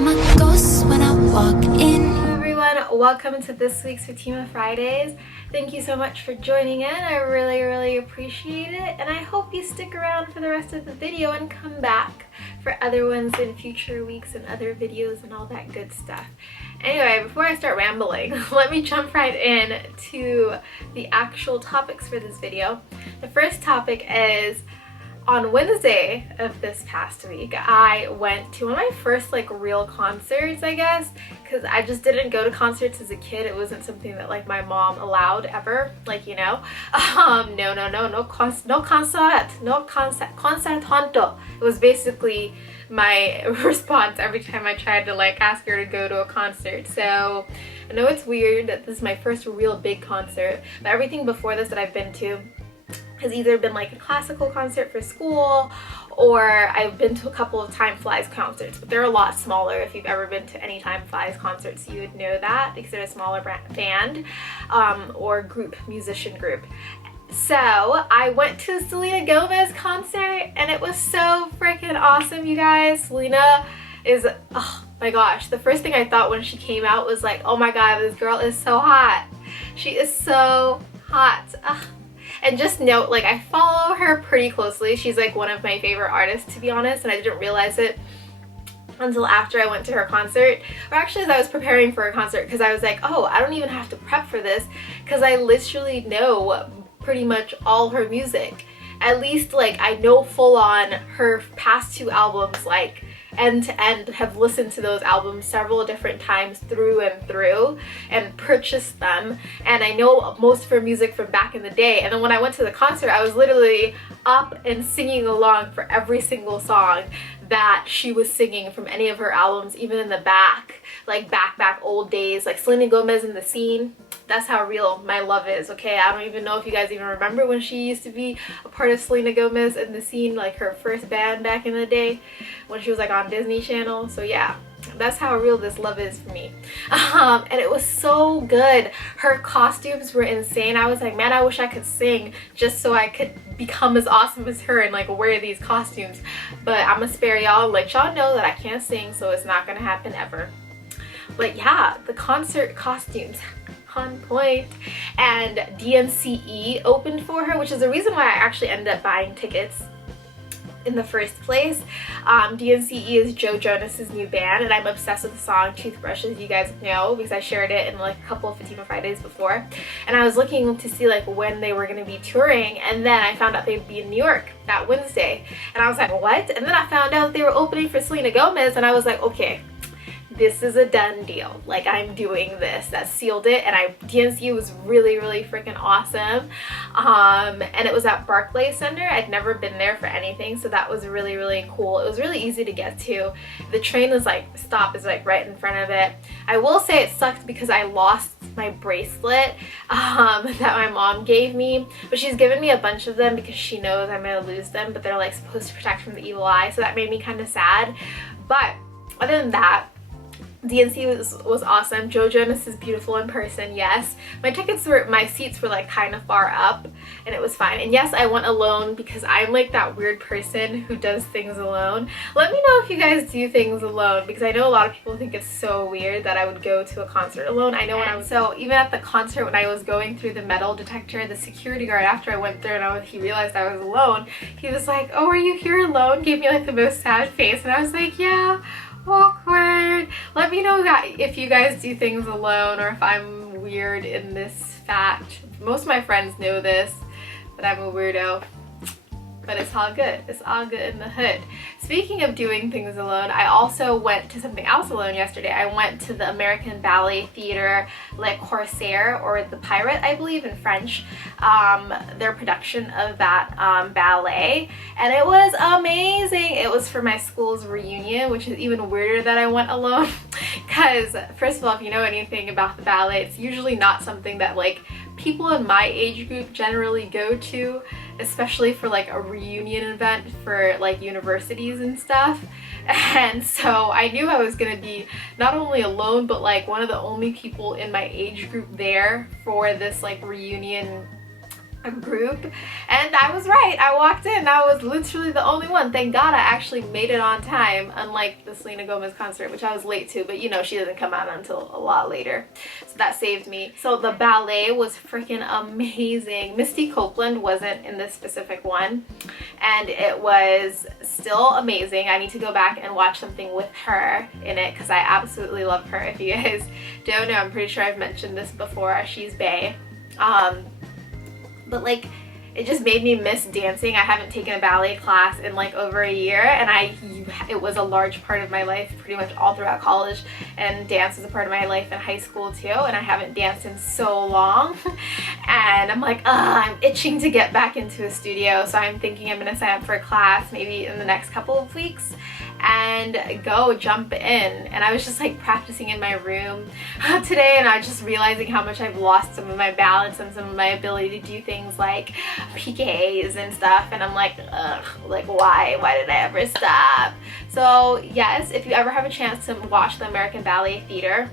I'm a ghost when I walk in. Hello everyone, welcome to this week's Fatima Fridays. Thank you so much for joining in. I really appreciate it, and I hope you stick around for the rest of the video and come back for other ones in future weeks and other videos and all that good stuff. Anyway, before I start rambling, let me jump right in to the actual topics for this video. The first topic is, on Wednesday of this past week, I went to one of my first like real concerts, I guess, because I just didn't go to concerts as a kid. It wasn't something that like my mom allowed ever, like, you know. No concert honto. It was basically my response every time I tried to like ask her to go to a concert. So I know it's weird that this is my first real big concert, but everything before this that I've been to has either been like a classical concert for school, or I've been to a couple of Time Flies concerts, but they're a lot smaller. If you've ever been to any Time Flies concerts, you would know that, because they're a smaller band or musician group. So I went to a Selena Gomez concert, and it was so freaking awesome, you guys. Selena is, oh my gosh, the first thing I thought when she came out was like, oh my god, this girl is so hot. She is so hot. Ugh. And just note, like, I follow her pretty closely. She's like one of my favorite artists, to be honest, and I didn't realize it until after I went to her concert, or actually as I was preparing for a concert, because I was like, oh, I don't even have to prep for this, because I literally know pretty much all her music. At least, like, I know full on her past two albums, like, end to end, have listened to those albums several different times through and through and purchased them, and I know most of her music from back in the day. And then when I went to the concert, I was literally up and singing along for every single song that she was singing from any of her albums, even in the back, like back old days, like Selena Gomez in the Scene. That's how real my love is, okay? I don't even know if you guys even remember when she used to be a part of Selena Gomez in the Scene, like her first band back in the day when she was like on Disney Channel. So yeah, that's how real this love is for me. And it was so good. Her costumes were insane. I was like, man, I wish I could sing just so I could become as awesome as her and like wear these costumes. But I'm gonna spare y'all, let y'all know that I can't sing, so it's not gonna happen ever. But yeah, the concert costumes on point. And DNCE opened for her, which is the reason why I actually ended up buying tickets in the first place. DNCE is Joe Jonas's new band, and I'm obsessed with the song Toothbrush, as you guys know, because I shared it in like a couple of Fatima Fridays before. And I was looking to see like when they were going to be touring, and then I found out they'd be in New York that Wednesday, and I was like, what? And then I found out they were opening for Selena Gomez, and I was like, okay, this is a done deal. Like, I'm doing this. That sealed it. And DNC was really freaking awesome. And it was at Barclays Center. I'd never been there for anything, so that was really cool. It was really easy to get to. The train is like, stop is like right in front of it. I will say it sucked because I lost my bracelet that my mom gave me, but she's given me a bunch of them because she knows I'm gonna lose them, but they're like supposed to protect from the evil eye, so that made me kind of sad. But other than that, DNC was awesome. Joe Jonas is beautiful in person, yes. My seats were like kind of far up, and it was fine. And yes, I went alone because I'm like that weird person who does things alone. Let me know if you guys do things alone, because I know a lot of people think it's so weird that I would go to a concert alone. I know when I was, so even at the concert when I was going through the metal detector, the security guard, after I went through and he realized I was alone, he was like, oh, are you here alone? Gave me like the most sad face, and I was like, yeah. Awkward. Let me know if you guys do things alone, or if I'm weird in this fact. Most of my friends know this, that I'm a weirdo. But it's all good. It's all good in the hood. Speaking of doing things alone, I also went to something else alone yesterday. I went to the American Ballet Theater, like Corsaire, or The Pirate, I believe in French, their production of that ballet, and it was amazing. It was for my school's reunion, which is even weirder that I went alone, because first of all, if you know anything about the ballet, it's usually not something that like people in my age group generally go to, especially for like a reunion event for like universities and stuff. And so I knew I was gonna be not only alone, but like one of the only people in my age group there for this like reunion a group, and I was right. I walked in, I was literally the only one. Thank God I actually made it on time, unlike the Selena Gomez concert, which I was late to, but you know, she doesn't come out until a lot later, so that saved me. So the ballet was freaking amazing. Misty Copeland wasn't in this specific one, and it was still amazing. I need to go back and watch something with her in it because I absolutely love her. If you guys don't know, I'm pretty sure I've mentioned this before, she's bae. But like, it just made me miss dancing. I haven't taken a ballet class in like over a year, and it was a large part of my life pretty much all throughout college, and dance was a part of my life in high school too, and I haven't danced in so long. And I'm like, I'm itching to get back into a studio, so I'm thinking I'm gonna sign up for a class maybe in the next couple of weeks and go jump in. And I was just like practicing in my room today, and I was just realizing how much I've lost some of my balance and some of my ability to do things like PKs and stuff, and I'm like, ugh, like why did I ever stop? So yes, if you ever have a chance to watch the American Ballet Theater,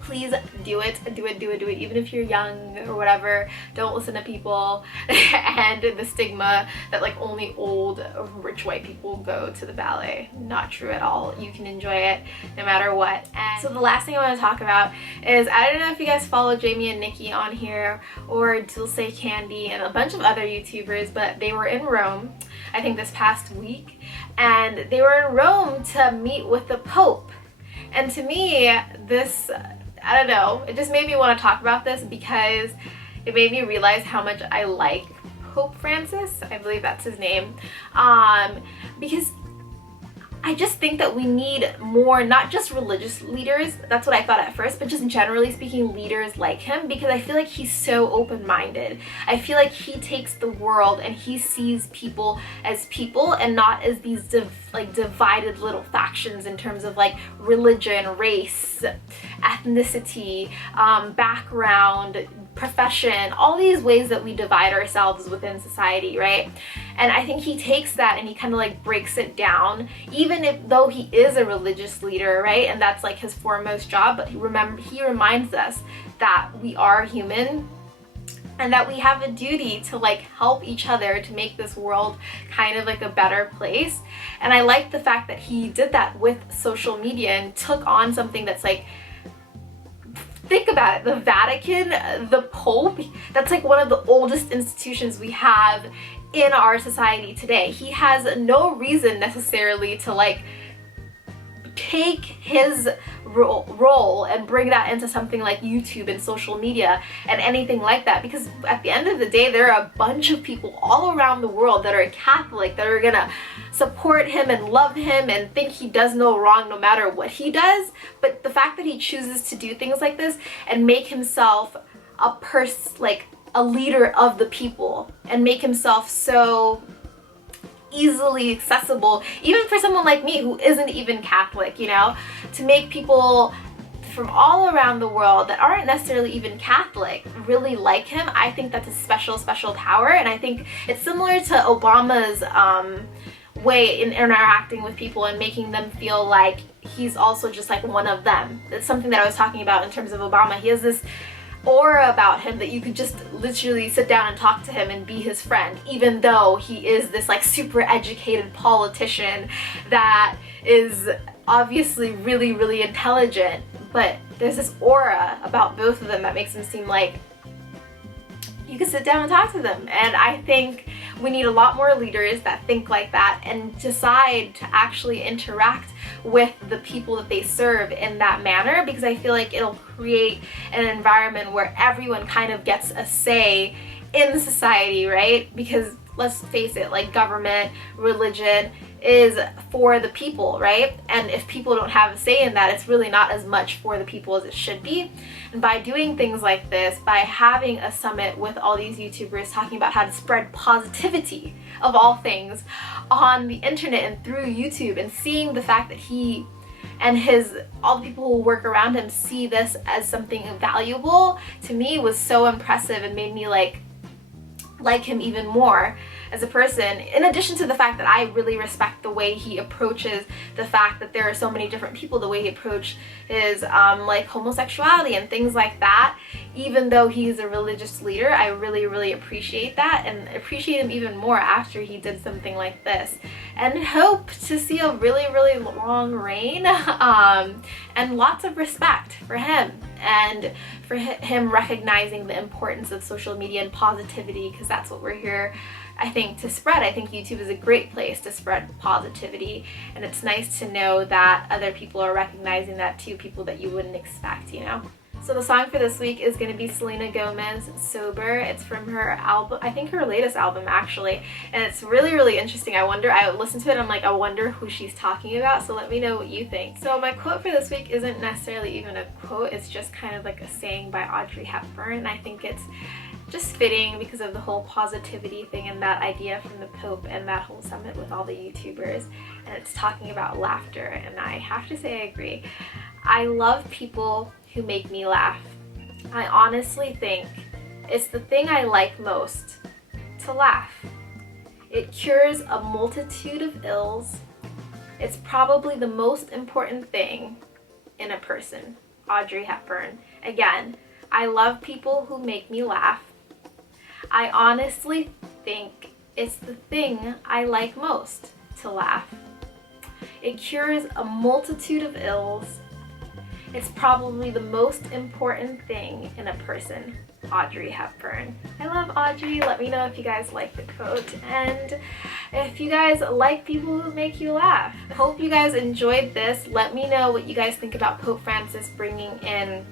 please do it, even if you're young or whatever. Don't listen to people and the stigma that like only old rich white people go to the ballet. Not true at all. You can enjoy it no matter what. And so the last thing I want to talk about is, I don't know if you guys follow Jamie and Nikki on here, or Dulce Candy and a bunch of other YouTubers, but they were in Rome, I think this past week, and they were in Rome to meet with the Pope. And to me, this, I don't know, it just made me want to talk about this because it made me realize how much I like Pope Francis. I believe that's his name. Because I just think that we need more, not just religious leaders, that's what I thought at first, but just generally speaking, leaders like him, because I feel like he's so open-minded. I feel like he takes the world and he sees people as people and not as these divided little factions in terms of like religion, race, ethnicity, background, profession, all these ways that we divide ourselves within society, right? And I think he takes that and he kind of like breaks it down, even though he is a religious leader, right? And that's like his foremost job, but he reminds us that we are human and that we have a duty to like help each other to make this world kind of like a better place. And I like the fact that he did that with social media and took on something that's like, think about it, the Vatican, the Pope, that's like one of the oldest institutions we have in our society today. He has no reason necessarily to like take his role and bring that into something like YouTube and social media and anything like that, because at the end of the day, there are a bunch of people all around the world that are Catholic that are gonna support him and love him and think he does no wrong no matter what he does. But the fact that he chooses to do things like this and make himself a leader of the people and make himself so easily accessible, even for someone like me who isn't even Catholic, you know, to make people from all around the world that aren't necessarily even Catholic really like him. I think that's a special power, and I think it's similar to Obama's way in interacting with people and making them feel like he's also just like one of them. That's something that I was talking about in terms of Obama. He has this aura about him that you could just literally sit down and talk to him and be his friend, even though he is this like super educated politician that is obviously really intelligent. But there's this aura about both of them that makes them seem like you can sit down and talk to them. And I think we need a lot more leaders that think like that and decide to actually interact with the people that they serve in that manner, because I feel like it'll create an environment where everyone kind of gets a say in society, right? Because let's face it, like government, religion is for the people, right? And if people don't have a say in that, it's really not as much for the people as it should be. And by doing things like this, by having a summit with all these YouTubers talking about how to spread positivity of all things on the internet and through YouTube, and seeing the fact that he and all the people who work around him see this as something valuable, to me was so impressive and made me like like him even more as a person, in addition to the fact that I really respect the way he approaches the fact that there are so many different people, the way he approaches like homosexuality and things like that. Even though he's a religious leader, I really appreciate that, and appreciate him even more after he did something like this, and hope to see a really long reign and lots of respect for him, and for him recognizing the importance of social media and positivity, because that's what we're here, I think, to spread. I think YouTube is a great place to spread positivity, and it's nice to know that other people are recognizing that too, people that you wouldn't expect, you know? So the song for this week is going to be Selena Gomez, Sober. It's from her album, I think her latest album actually, and it's really interesting. I listened to it and I'm like, I wonder who she's talking about, so let me know what you think. So my quote for this week isn't necessarily even a quote, it's just kind of like a saying by Audrey Hepburn, and I think it's just fitting because of the whole positivity thing and that idea from the Pope and that whole summit with all the YouTubers, and it's talking about laughter, and I have to say I agree. I love people who make me laugh. I honestly think it's the thing I like most, to laugh. It cures a multitude of ills. It's probably the most important thing in a person. Audrey Hepburn. Again, I love people who make me laugh. I honestly think it's the thing I like most, to laugh. It cures a multitude of ills. It's probably the most important thing in a person. Audrey Hepburn. I love Audrey. Let me know if you guys like the quote, and if you guys like people who make you laugh. Hope you guys enjoyed this. Let me know what you guys think about Pope Francis bringing in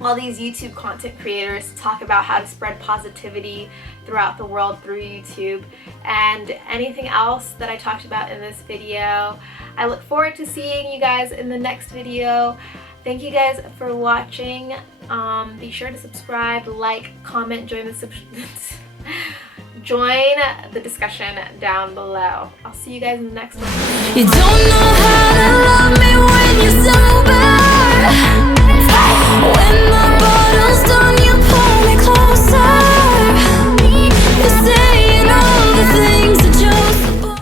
all these YouTube content creators to talk about how to spread positivity throughout the world through YouTube, and anything else that I talked about in this video. I look forward to seeing you guys in the next video. Thank you guys for watching. Be sure to subscribe, like, comment, join the discussion down below. I'll see you guys in the next one. You don't know how to love me.